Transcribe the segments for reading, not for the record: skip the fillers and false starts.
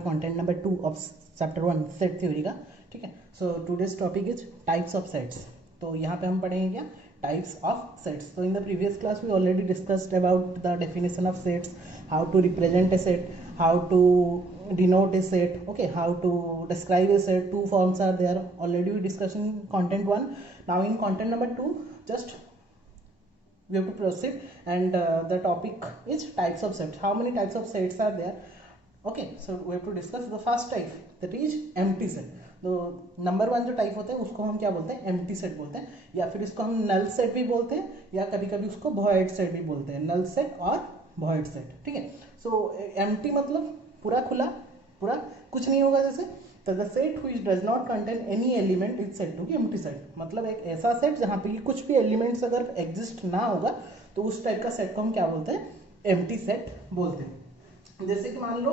हमारा content number 2 of chapter 1 set theory का। ठीक है, so today's topic is types of sets. तो यहाँ पे हम पढ़ेंगे क्या, टाइप्स ऑफ सेट्स। तो in the previous class we already discussed about the definition of sets, how to represent a set, how to denote a set, okay, how to describe a set. Two forms are there, already we discussed in content 1. Now in content number 2 just we have to proceed, and the topic is types of sets. How many types of sets are there? Okay, so we have to discuss the first type, that is empty set. तो number 1 जो type होता है उसको हम क्या बोलते हैं, empty set बोलते हैं, या फिर इसको हम नल सेट भी बोलते हैं, या कभी कभी उसको वॉइड सेट भी बोलते हैं, नल सेट और वॉइड सेट। ठीक है, सो एम्प्टी मतलब पूरा खुला, पूरा कुछ नहीं होगा जैसे। तो the set which does not contain any element is said to be empty set. मतलब एक ऐसा सेट जहाँ पे कुछ भी एलिमेंट्स अगर एग्जिस्ट ना होगा तो उस टाइप का सेट को हम क्या बोलते हैं, एम्प्टी सेट बोलते हैं। जैसे कि मान लो,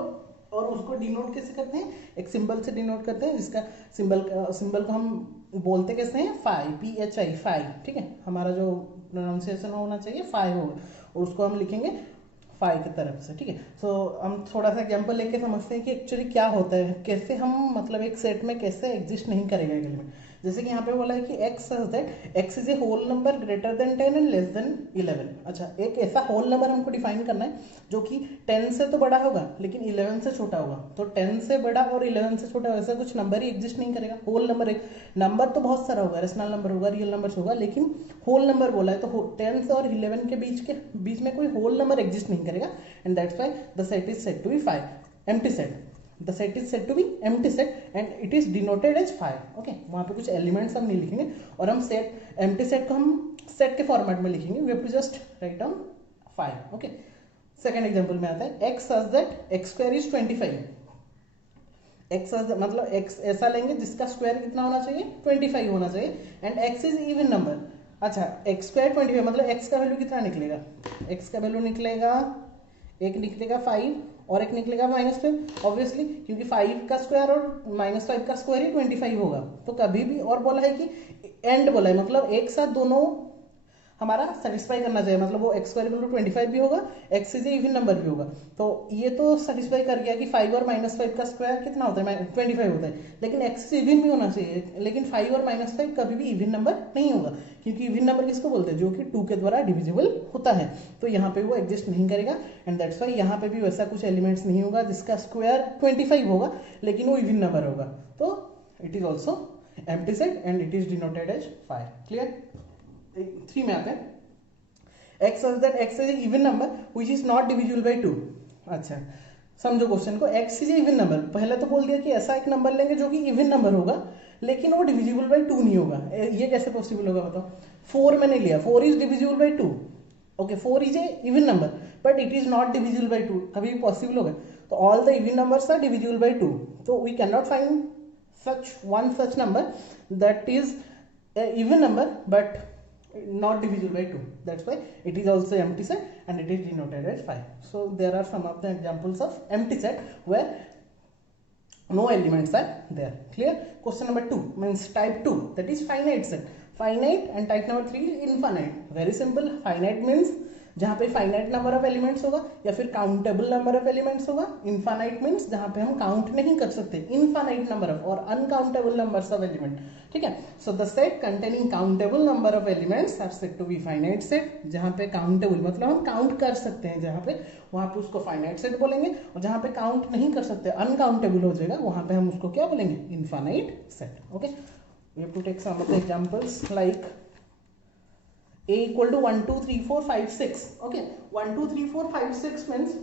और उसको डिनोट कैसे करते हैं, एक सिंबल से डिनोट करते हैं, जिसका सिंबल को हम बोलते कैसे हैं, फाई, PHI, फाई। ठीक है, हमारा जो प्रोनाउंसिएशन होना चाहिए फाई होगा, और उसको हम लिखेंगे फाई की तरफ से। ठीक है, सो हम थोड़ा सा एग्जांपल लेके समझते हैं कि एक्चुअली क्या होता है, कैसे हम मतलब एक सेट में कैसे एग्जिस्ट नहीं करेगा एक एलिमेंट। जैसे कि यहाँ पे बोला है कि x such that x is a whole number greater than 10 and less than 11। अच्छा, एक ऐसा होल नंबर हमको डिफाइन करना है जो कि 10 से तो बड़ा होगा लेकिन 11 से छोटा होगा। तो 10 से बड़ा और 11 से छोटा ऐसा कुछ नंबर ही एग्जिस्ट नहीं करेगा। होल नंबर, एक नंबर तो बहुत सारा होगा, रेशनल नंबर होगा, रियल नंबर होगा, लेकिन होल नंबर बोला है तो 10 और 11 के बीच में कोई होल नंबर एग्जिस्ट नहीं करेगा, and that's why the set is said to be phi, empty set. The set is said to be empty set and it is denoted as 5. Okay, वहाँ पे कुछ एलिमेंट्स हम नहीं लिखेंगे और हम सेट एम्प्टी सेट को हम सेट के फॉर्मेट में लिखेंगे। We have to just write down 5. Okay, second example में आता है x such that x square is 25. x मतलब x ऐसा लेंगे जिसका स्क्वायर कितना होना चाहिए, 25 होना चाहिए, and x is even number. अच्छा, x स्क्वायर 25 मतलब x का वैल्यू कितना निकलेगा, x का वैल्यू निकलेगा, एक निकलेगा 5 और एक निकलेगा -5, ऑब्वियसली, क्योंकि 5 का स्क्वायर और -5 का स्क्वायर ही 25 होगा। तो कभी भी, और बोला है कि एंड बोला है मतलब एक साथ दोनों हमारा सेटिस्फाई करना चाहिए, मतलब वो x स्क्वायर 25 भी होगा, x इज इवन नंबर भी होगा। तो ये तो सेटिस्फाई कर गया कि 5 और -5 का स्क्वायर कितना होता है, 25 होता है, लेकिन x इवन भी होना चाहिए, लेकिन 5 और -5 कभी भी इवन नंबर नहीं होगा, क्योंकि इवन नंबर किसको बोलते हैं, जो कि 2 के द्वारा डिविजिबल होता है। तो यहाँ पे वो एग्जिस्ट नहीं करेगा, एंड दैट्स वाई यहाँ पे भी वैसा कुछ एलिमेंट्स नहीं होगा जिसका स्क्वायर 25 होगा लेकिन वो इवन नंबर होगा। तो it is also empty set and it is denoted as 5। Clear. 3 में आते हैं, x such that x is even number which is not divisible by 2। अच्छा, समझो क्वेश्चन को, x इज इवन नंबर, पहले तो बोल दिया कि ऐसा एक नंबर लेंगे जो कि इवन नंबर होगा लेकिन वो डिविजिबल बाय 2 नहीं होगा। ये कैसे पॉसिबल होगा बताओ। 4 मैंने लिया, 4 is divisible by 2। Okay, 4 is a even number but it is not divisible by 2, कभी भी पॉसिबल होगा। तो all the even numbers are divisible by 2, तो we can not find such number that is a even number but not divisible by 2. That's why it is also empty set and it is denoted as 5. So there are some of the examples of empty set where no elements are there. Clear. Question number 2 means type 2, that is finite set. Finite and type number 3 is infinite. Very simple. Finite means जहाँ पे finite number of elements होगा या फिर countable number of elements होगा। Infinite means जहाँ पे हम काउंट नहीं कर सकते, इनफाइनाइट नंबर ऑफ और अनकाउंटेबल नंबर्स ऑफ एलिमेंट। ठीक है, so the set containing countable number of elements are said to be finite set. जहाँ पे काउंटेबल मतलब हम काउंट कर सकते हैं, जहाँ पे वहाँ पे उसको फाइनाइट सेट बोलेंगे, और जहाँ पे काउंट नहीं कर सकते, अनकाउंटेबल हो जाएगा, वहाँ पे हम उसको क्या बोलेंगे, infinite set. Okay, we have to take some of the examples like a equal to 1 2 3 4 5 6. Okay, 1 2 3 4 5 6 means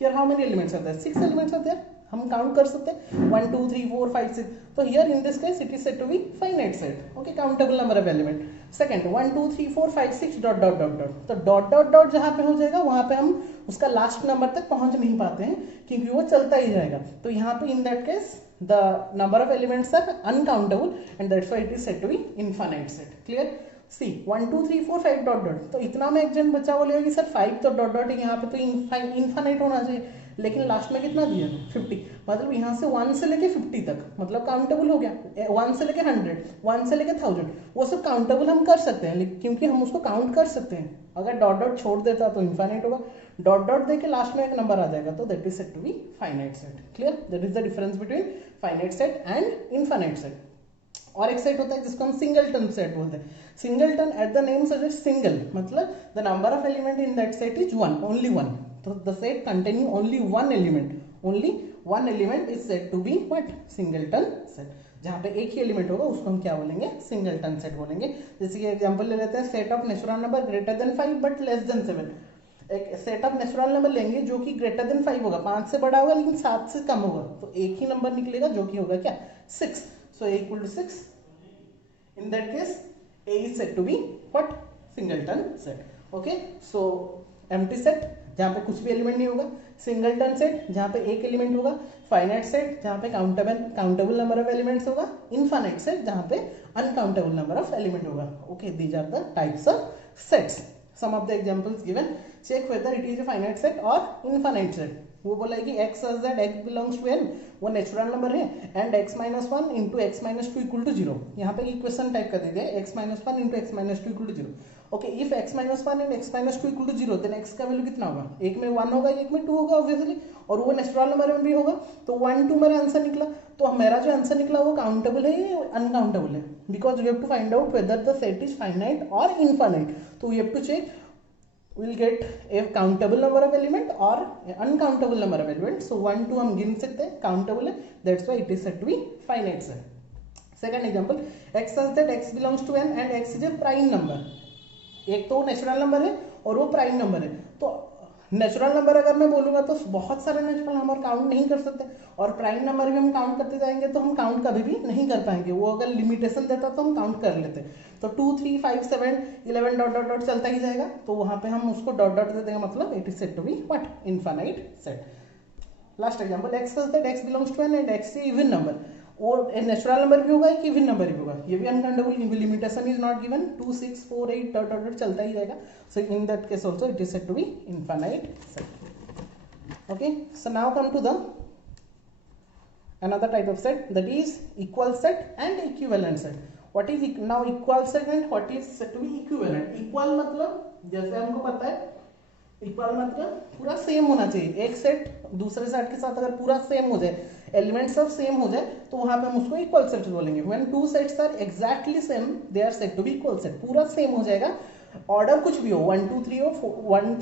here how many elements are there, 6 elements are there, हम काउंट कर सकते हैं 1 2 3 4 5 6। तो here in this case it is said to be finite set. Okay, countable number of element। second 1 2 3 4 5 6 dot dot dot dot, तो dot dot dot जहाँ पे हो जाएगा वहाँ पे हम उसका लास्ट नंबर तक पहुँच नहीं पाते हैं क्योंकि वो चलता ही जाएगा। तो यहाँ पे in that case the number of elements are uncountable and that's why it is said to be infinite set। Clear। C 1 2 3 4 5 dot dot, तो इतना में एक जन बच्चा बोलेगा कि सर 5 तो डॉट डॉट यहाँ पे तो इनफाइनाइट होना चाहिए, लेकिन लास्ट में कितना दिया, 50, मतलब यहाँ से 1 से लेके 50 तक मतलब काउंटेबल हो गया। 1 से लेके 100, 1 से लेके 1000, वो सब काउंटेबल हम कर सकते हैं क्योंकि हम उसको काउंट कर सकते हैं। अगर डॉट डॉट छोड़ देता तो इनफाइनाइट होगा, डॉट डॉट दे के लास्ट में एक नंबर आ जाएगा, तो that is said to be finite set. Clear, that is the difference between finite set and infinite set. और एक सेट होता है जिसको हम सिंगलटन सेट बोलते हैं। Singleton at the name suggest single, मतलब the number of element in that set is one, only one. तो the set containing only one element, only one element is said to be what, singleton set. जहाँ पे एक ही element होगा उसको हम क्या बोलेंगे, सिंगलटन सेट बोलेंगे। जैसे कि एग्जांपल ले लेते हैं, set of natural number greater then 5 but less than 7। एक सेट ऑफ नेचुरल नंबर लेंगे जो कि ग्रेटर देन 5 होगा, 5 से बड़ा होगा लेकिन 7 से कम होगा, तो एक ही नंबर निकलेगा जो कि होगा क्या, 6। So a equal to 6। In that case, A is said to be what, singleton set. Okay, so empty set जहाँ पे कुछ भी एलिमेंट नहीं होगा, सिंगलटन सेट जहाँ पे एक एलिमेंट होगा, फाइनाइट सेट जहाँ पे काउंटेबल नंबर ऑफ एलिमेंट्स होगा, इनफाइनाइट सेट जहाँ पे अनकाउंटेबल नंबर ऑफ एलिमेंट होगा। Okay, these are the types of sets. Some of the examples given, check whether it is a finite set और infinite set. वो बोला है कि x such that x belongs to n, वो natural number है, and x minus 1 into x minus 2 equal to 0। यहाँ पे equation type कर दीजिए, x minus 1 into x minus 2 equal to 0। Okay, if x minus 1 and x minus 2 equal to 0 then x का value कितना होगा, एक में 1 होगा, एक में 2 होगा ऑब्वियसली, और वो नेचुरल नंबर में भी होगा। तो 1 2 मेरा आंसर निकला, तो मेरा जो आंसर निकला वो काउंटेबल है या अनकाउंटेबल है, because we have to find out whether the set is finite और इनफाइनाइट। तो we have to check, we'll get a countable number of element or uncountable number of element. So 1 2 हम गिन सकते हैं, countable है, that's why it is said to be finite set. Second example, x such that x belongs to n and x is a prime number. एक तो natural number है और वो प्राइम नंबर है। तो नेचुरल नंबर अगर मैं बोलूंगा तो बहुत सारे नेचुरल नंबर काउंट नहीं कर सकते, और प्राइम नंबर भी हम काउंट करते जाएंगे तो हम काउंट कभी भी नहीं कर पाएंगे। वो अगर लिमिटेशन देता तो हम काउंट कर लेते, तो 2 3 5 7 11 डॉट डॉट डॉट चलता ही जाएगा, तो वहां पे हम उसको डॉट डॉट दे देंगे, मतलब it is said to be what, infinite set. Last example, x such that x belongs to n and x is even number. और नेचुरल नंबर भी होगा, एक इवन नंबर भी होगा, ये भी uncountable, limitation is not given, 2 6 4 8 dot dot dot चलता ही जाएगा। So in that case also it is said to be infinite set. Okay, so now come to the another type of set, that is equal set and equivalent set. What is now equal set and what is said to be equivalent? Equal मतलब जैसे हमको पता है, equal मतलब पूरा same होना चाहिए। एक सेट दूसरे सेट के साथ अगर पूरा सेम हो जाए, एलिमेंट्स सब सेम हो जाए, तो वहां पे हम उसको इक्वल सेट बोलेंगे। When two sets are exactly same, they are said to be equal set. पूरा सेम हो जाएगा, ऑर्डर कुछ भी हो, 1 2 3 हो, 1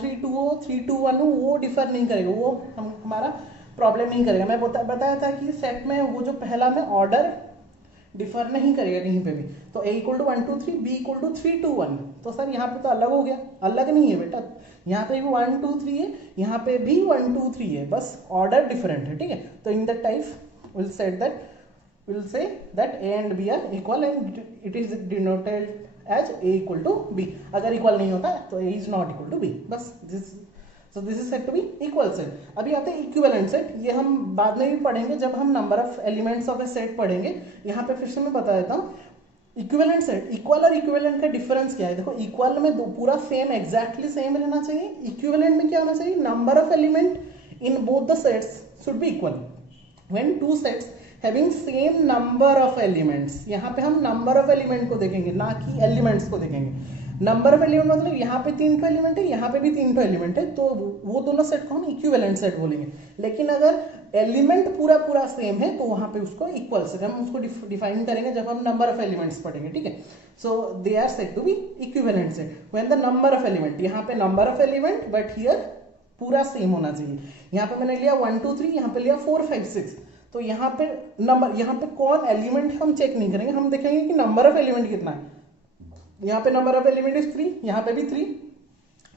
3 2 हो, 3 2 1 हो, वो डिफर नहीं करेगा, वो हमारा प्रॉब्लम नहीं करेगा। मैं बताया था कि सेट में वो जो पहला में ऑर्डर डिफर नहीं करेगा कहीं पे भी। तो a equal to 1 2 3, b equal to 3 2 1, तो सर यहाँ पे तो अलग हो गया, अलग नहीं है बेटा, यहाँ पे भी 1 2 3 है, यहाँ पे भी 1 2 3 है, बस ऑर्डर डिफरेंट है, ठीक है। तो in that type will say that a and b are equal and it is denoted as a equal to b। अगर इक्वल नहीं होता तो a is not equal to b, बस this is said to be equal set. अभी आते हैं equivalent set, ये हम बाद में भी पढ़ेंगे जब हम number of elements of A set पढ़ेंगे। यहाँ पे फिर से मैं बता देता हूँ इक्विवेलेंट सेट, इक्वल और इक्विवेलेंट का डिफरेंस क्या है। देखो, इक्वल में पूरा सेम एग्जैक्टली सेम रहना चाहिए, इक्विवेलेंट में क्या होना चाहिए, number of element in both the sets should be equal. When two sets having same number of elements, यहाँ पे हम नंबर ऑफ एलिमेंट को देखेंगे ना कि एलिमेंट्स को देखेंगे। नंबर ऑफ एलिमेंट मतलब यहाँ पे 3 ठो एलिमेंट है, यहाँ पे भी 3 ठो एलिमेंट है, तो वो दोनों सेट को हम इक्विवेलेंट सेट बोलेंगे। लेकिन अगर एलिमेंट पूरा सेम है तो वहां पे उसको इक्वल सेट हम उसको डिफाइन करेंगे जब हम नंबर ऑफ एलिमेंट्स पढ़ेंगे, ठीक है। So they are said to be equivalent set when the number of element, यहाँ पे number of element but here पूरा सेम होना चाहिए। यहाँ पे मैंने लिया 1 2 3, यहाँ पे लिया 4 5 6, तो यहाँ पे नंबर, यहाँ पे कौन एलिमेंट हम चेक नहीं करेंगे, हम देखेंगे कि नंबर ऑफ एलिमेंट कितना है। यहाँ पे नंबर ऑफ एलिमेंट इज 3, यहाँ पे भी 3,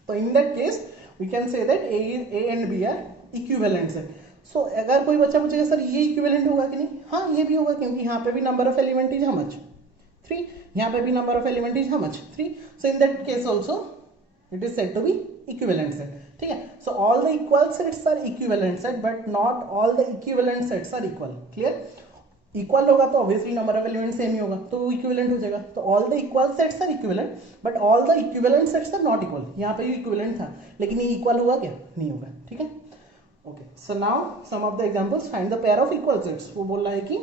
तो in that case we can say that a and b are equivalent set. So अगर कोई बच्चा पूछेगा सर ये इक्विवेलेंट होगा कि नहीं, हाँ ये भी होगा, क्योंकि यहाँ पे भी number of element is how much 3, यहाँ पे भी number of element is how much 3, so in that case also it is said to be equivalent set, ठीक है। So all the equal sets are equivalent set but not all the equivalent sets are equal. Clear, equal होगा तो obviously number of element same ही होगा, तो वो equivalent हो जाएगा। तो all the equal sets are equivalent but all the equivalent sets are not equal. यहाँ पे भी इक्विवेलेंट था लेकिन ये इक्वल हुआ क्या, नहीं होगा, ठीक है। Okay, so now some of the examples, find the pair of equal sets. वो बोल रहा है कि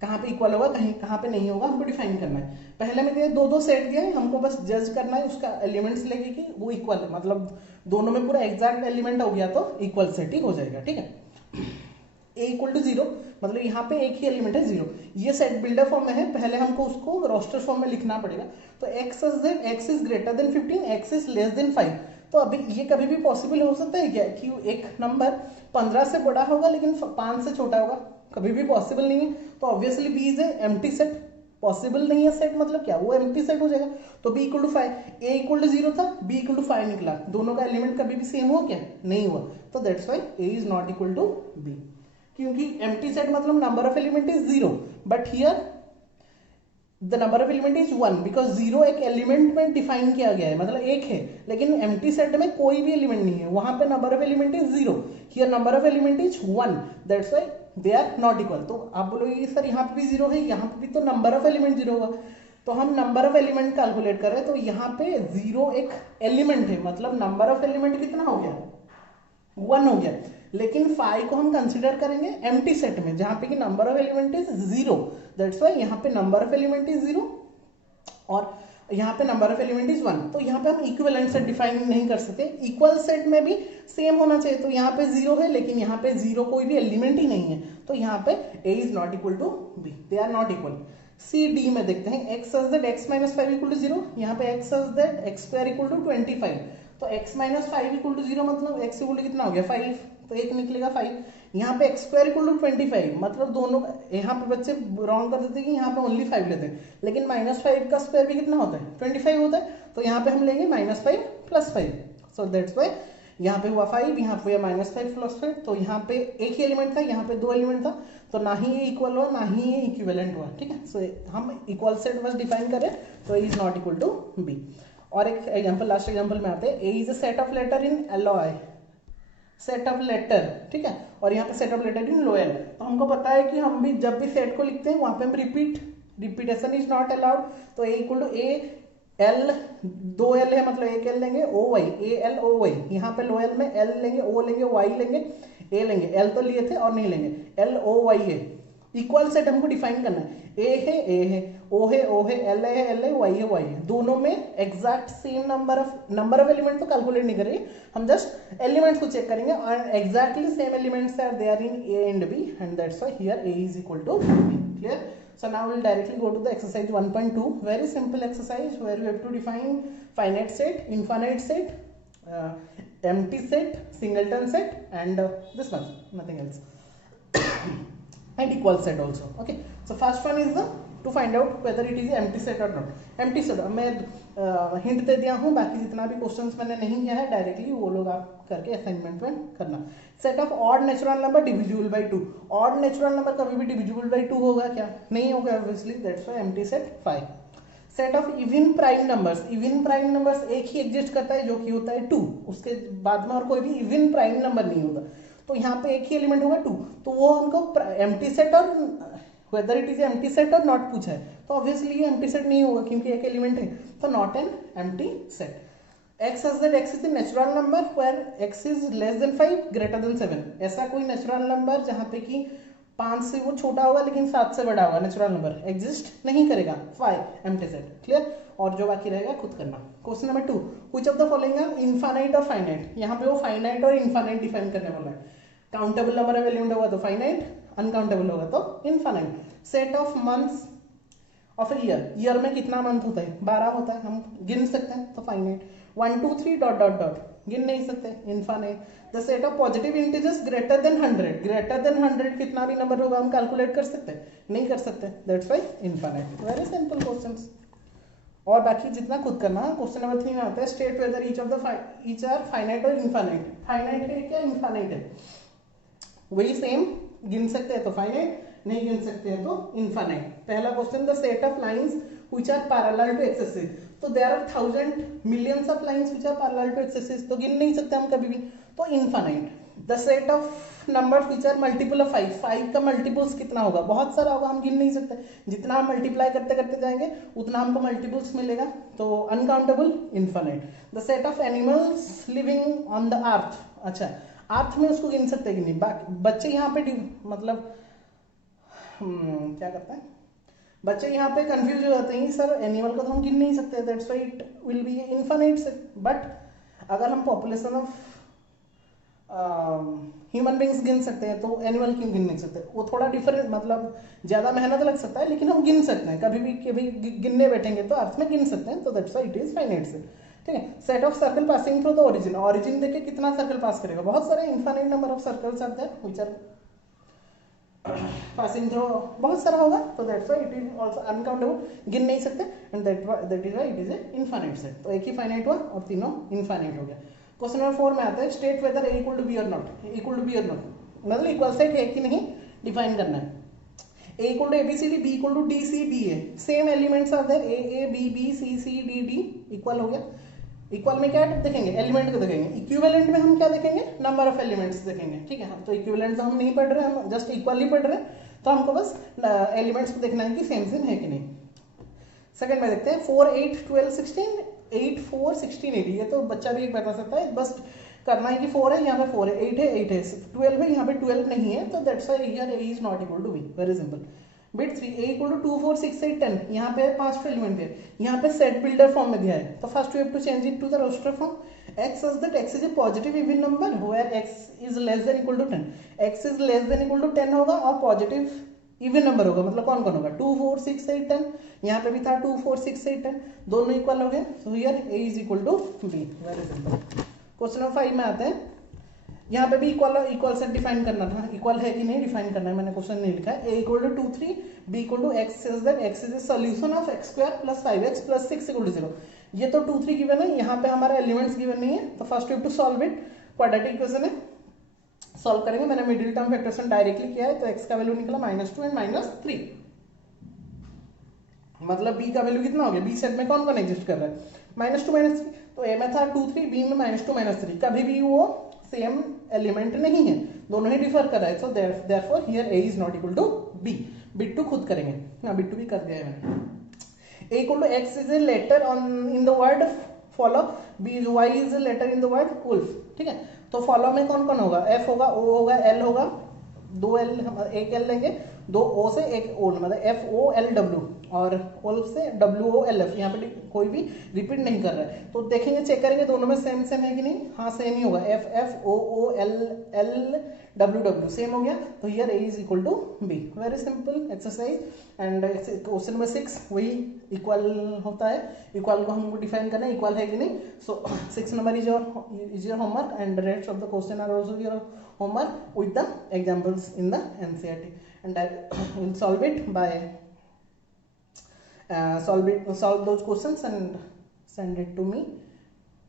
कहाँ पे इक्वल होगा, कहीं कहाँ पे नहीं होगा, हमको डिफाइन करना है। पहले में दिए दो सेट दिया है, हमको बस जज करना है उसका एलिमेंट्स लेके कि वो इक्वल है, मतलब दोनों में पूरा एग्जैक्ट एलिमेंट हो गया तो इक्वल सेट ही हो जाएगा, ठीक है। ए इक्वल टू 0 मतलब यहाँ पे एक ही एलिमेंट है 0। ये सेट बिल्डर फॉर्म में है, पहले हमको उसको रोस्टर फॉर्म में लिखना पड़ेगा। तो x is greater than 15, x is less than 5। तो अभी ये कभी भी पॉसिबल हो सकता है क्या कि एक नंबर 15 से बड़ा होगा लेकिन 5 से छोटा होगा? कभी भी पॉसिबल नहीं है। तो obviously B is a empty set, possible नहीं है सेट, मतलब क्या वो एम्प्टी सेट हो जाएगा। तो b equal to 5, a equal to 0 था, b इक्वल टू 5 निकला, दोनों का एलिमेंट कभी भी सेम हुआ क्या? नहीं हुआ। तो that's why a is not equal to b, क्योंकि एम्प्टी सेट मतलब number of element is 0, but here the number of element is 1 because 0 एक एलिमेंट में डिफाइन किया गया है, मतलब एक है, लेकिन एम्प्टी सेट में कोई भी एलिमेंट नहीं है, वहां पे number of element is 0, here number of element is 1, that's why they are not equal. तो आप बोलोगे सर यहाँ पे भी 0 है, यहाँ पे भी तो नंबर ऑफ एलिमेंट 0 होगा। तो हम नंबर ऑफ एलिमेंट कैलकुलेट कर रहे हैं, तो यहाँ पे 0 एक एलिमेंट है, मतलब नंबर ऑफ एलिमेंट कितना हो गया? 1 हो गया। लेकिन 5 को हम कंसिडर करेंगे एम्प्टी सेट में, जहां पे कि number of element is 0, that's why यहाँ पे नंबर ऑफ एलिमेंट इज 0 और यहाँ पे नंबर ऑफ एलिमेंट इज 1। तो यहाँ पे हम इक्विवेलेंट सेट डिफाइन नहीं कर सकते। इक्वल सेट में भी सेम होना चाहिए, तो यहाँ पे 0 है लेकिन यहाँ पे 0 कोई भी एलिमेंट ही नहीं है, तो यहाँ पे a is not equal to b, they are not equal. C D में देखते हैं x such that x minus 5 equal to 0, यहाँ पे x such that x square equal to 25। तो x माइनस 5 इक्वल टू 0 मतलब x इक्वल टू कितना हो गया? 5, तो एक निकलेगा 5। यहाँ पे x स्क्वायर इक्वल टू 25, मतलब दोनों, यहाँ पे बच्चे रॉन्ग कर देते हैं कि यहाँ पे ओनली 5 लेते हैं, लेकिन -5 का स्क्वायर भी कितना होता है? 25 होता है। तो यहाँ पे हम लेंगे -5 प्लस 5, सो दैट्स वाई यहाँ पे हुआ 5, यहाँ पे हुआ -5 प्लस 5। तो यहाँ पे एक ही एलिमेंट था, यहाँ पे 2 एलिमेंट था, तो ना ही ये इक्वल हुआ ना ही ये इक्विवेलेंट हुआ, ठीक है। सो हम इक्वल सेट बस डिफाइन करें, तो is not equal to B. और एक एग्जांपल, लास्ट एग्जांपल में आते हैं, A is a set of letter in alloy, set of letter, ठीक है, और यहाँ पे set of letter in loyal. तो हमको पता है कि हम भी जब भी सेट को लिखते हैं वहां पे हम रिपीटेशन इज नॉट अलाउड। तो A equal to A L, 2 L है मतलब एक एल लेंगे, O Y, A L O Y, यहाँ पे लोएल में एल लेंगे, ओ लेंगे, वाई लेंगे, ए लेंगे, एल तो लिए थे और नहीं लेंगे, एल ओ वाई ए। इक्वल सेट हमको डिफाइन करना है, ए है, ओ है, एल है, वाई है, दोनों में exact same number of element तो कैलकुलेट नहीं करेंगे, हम जस्ट एलिमेंट्स को चेक करेंगे और exactly same elements are there in A and B, and that's why here A is equal to B. Clear? So now we'll directly go to the exercise 1.2, very simple exercise where we have to define finite set, infinite set, empty set, singleton set, and this one, nothing else. And equal set also. Okay, so first one is the to find out whether it is empty set or not. Empty set मैं hint दे दिया हूँ, बाकी जितना भी questions मैंने नहीं किया है डायरेक्टली वो लोग आप करके असाइनमेंट में करना। Set of odd natural number divisible by 2, odd natural number कभी भी डिविजिबल बाय 2 होगा क्या? नहीं होगा obviously, that's why empty set 5। Set of even prime numbers, even prime numbers एक ही एग्जिस्ट करता है जो कि होता है 2, उसके बाद में और कोई भी इवन प्राइम नंबर नहीं होता, तो यहाँ पे एक ही एलिमेंट होगा 2, तो वो हमको एम्प्टी सेट और whether it is empty set or not पूछा है, तो ऑब्वियसली ये एम्प्टी सेट नहीं होगा क्योंकि एक एलिमेंट है, तो not an empty set. x such that x is a natural number where x is less than 5 greater than 7, ऐसा कोई नेचुरल नंबर जहाँ पे कि 5 से वो छोटा होगा लेकिन 7 से बड़ा होगा, नेचुरल नंबर एग्जिस्ट नहीं करेगा, 5 एम्प्टी सेट। क्लियर? और जो बाकी रहेगा खुद करना। Question number 2, which of the following are infinite और फाइनाइट? यहाँ पे वो फाइनाइट और इनफाइनाइट डिफाइन करने वाला है। काउंटेबल नंबर ऑफ एलिमेंट होगा तो फाइनाइट, अनकाउंटेबल होगा तो infinite. Set of months of year, year में कितना मंथ होता है? 12 होता है, हम गिन सकते हैं तो फाइनाइट। 1 2 3 डॉट डॉट डॉट गिन नहीं सकते, infinite. The set of positive integers greater than 100, greater than 100 कितना भी नंबर होगा हम कैलकुलेट कर सकते हैं? नहीं कर सकते, that's why infinite. Very simple questions, और बाकी जितना खुद करना। क्वेश्चन नंबर 3 में आता है state whether each are finite और इनफाइनाइट। फाइनाइट है क्या इनफाइनाइट है? वही सेम, गिन सकते हैं तो फाइनाइट, नहीं गिन सकते हैं तो इनफाइनाइट। पहला question, the set of lines which are parallel to X axis, तो there are 1000 millions of lines which are parallel to X axis, तो गिन नहीं सकते हम कभी भी, तो infinite. The set of numbers which are multiple of 5, 5 का मल्टीपल्स कितना होगा? बहुत सारा होगा, हम गिन नहीं सकते, जितना हम मल्टीप्लाई करते करते जाएंगे उतना हमको मल्टीपल्स मिलेगा, तो uncountable, infinite. The set of animals living on the earth, अच्छा अर्थ में उसको गिन सकते हैं कि नहीं? बच्चे यहाँ पे मतलब क्या करते हैं बच्चे यहाँ पे कंफ्यूज हो जाते हैं, सर एनिमल को तो हम गिन नहीं सकते, that's why it will be infinite set. But अगर हम पॉपुलेशन ऑफ ह्यूमन बींग्स गिन सकते हैं तो एनिमल क्यों गिन नहीं सकते? वो थोड़ा डिफरेंट, मतलब ज़्यादा मेहनत लग सकता है, लेकिन हम गिन सकते हैं, कभी गिनने बैठेंगे तो अर्थ में गिन सकते हैं, तो that's why it is finite set. ठीक है, set of circle passing through the origin, origin देखे कितना सर्कल पास करेगा, बहुत सारे इनफाइनाइट नंबर ऑफ सर्कल्स आते हैं व्हिच आर पासिंग थ्रू, बहुत सारा होगा, तो that's why it is also uncountable, गिन नहीं सकते, and that is why it is a infinite set. तो एक ही फाइनाइट हुआ और तीनों इनफाइनाइट हो गया। क्वेश्चन नंबर 4 में आता है state whether A equal to B और नॉट। इक्वल टू बी और नॉट मतलब इक्वल सेट है कि नहीं डिफाइन करना है। A equal to ABCD, B equal to D C B A, same elements are there, A B B C C D D, equal हो गया। Equal में क्या देखेंगे? एलिमेंट को देखेंगे। इक्विवेलेंट में हम क्या देखेंगे? नंबर ऑफ एलिमेंट्स देखेंगे। ठीक है, तो इक्विवेलेंट हम नहीं पढ़ रहे, हम जस्ट इक्वल ही पढ़ रहे हैं, तो हमको बस एलिमेंट्स को देखना है कि सेम सेम है कि नहीं। सेकंड में देखते हैं 4 8 12 16, 8 4 16 80, ये तो बच्चा भी एक बता सकता है, बस करना है कि 4 है, यहाँ पे 4 है, 8 है 8 है, 12 है, यहाँ पे 12 नहीं है, तो that's why here a is not equal to b, very simple. Bit 3 a equal to 2 4 6 8 10, यहाँ पे 5 एलिमेंट है, यहाँ पे सेट बिल्डर फॉर्म में दिया है, तो first we have to change it to the roster form. x such that x is a positive even number where x is less than equal to 10, x is less than equal to 10 होगा और positive even number होगा, मतलब कौन कौन होगा? 2 4 6 8 10, यहाँ पे भी था 2 4 6 8 10, दोनों इक्वल हो गए, so here a is equal to b, very simple. Question number 5 में आते हैं, यहाँ पे भी इक्वल सेट डिफाइन करना था, इक्वल है कि नहीं डिफाइन करना है, मैंने क्वेश्चन नहीं लिखा है। a equal to 2 3, b equal to x such that x is a solution of x square plus 5x plus 6 equal to 0। ये तो 2 3 गिवन है, यहाँ पे हमारा एलिमेंट्स गिवन नहीं है, तो first we have to solve it. Quadratic equation है, सॉल्व करेंगे, मैंने मिडिल टर्म फैक्टरेशन डायरेक्टली किया है, तो x का वैल्यू निकला -2 एंड -3, मतलब b का वैल्यू कितना हो गया? b सेट में कौन कौन एग्जिस्ट कर रहा है? -2 -3, तो a में था 2 3, b में -2 -3, कभी भी वो सेम एलिमेंट नहीं है, दोनों ही डिफर कर रहा है, so therefore here a is not equal to b। Bit two खुद करेंगे, हाँ बिट्टू भी कर दिया है मैंने। a equal to x is a letter on in the word follow, b is y is a letter in the word wolf. ठीक है, तो फॉलो में कौन कौन होगा? f होगा, o होगा, l होगा, 2 l, एक l लेंगे, 2 o से एक o, मतलब f o l w, और ओल्फ से w o l f, यहाँ पे कोई भी रिपीट नहीं कर रहा है, तो देखेंगे चेक करेंगे दोनों में सेम सेम है कि नहीं। हाँ सेम ही होगा, f f o o l l w w same हो गया, तो here a is equal to b, very simple exercise. And question number 6 वही इक्वल होता है, इक्वल को हमको डिफाइन करना है, इक्वल है कि नहीं। सो 6 नंबर is your homework and rest of the question are also your homework with the examples in the NCERT, and I will solve it by solve those questions and send it to me.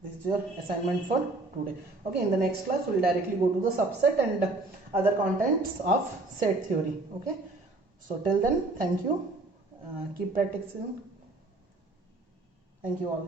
This is your assignment for today. Okay, in the next class we will directly go to the subset and other contents of set theory. Okay, so till then, thank you, keep practicing, thank you all.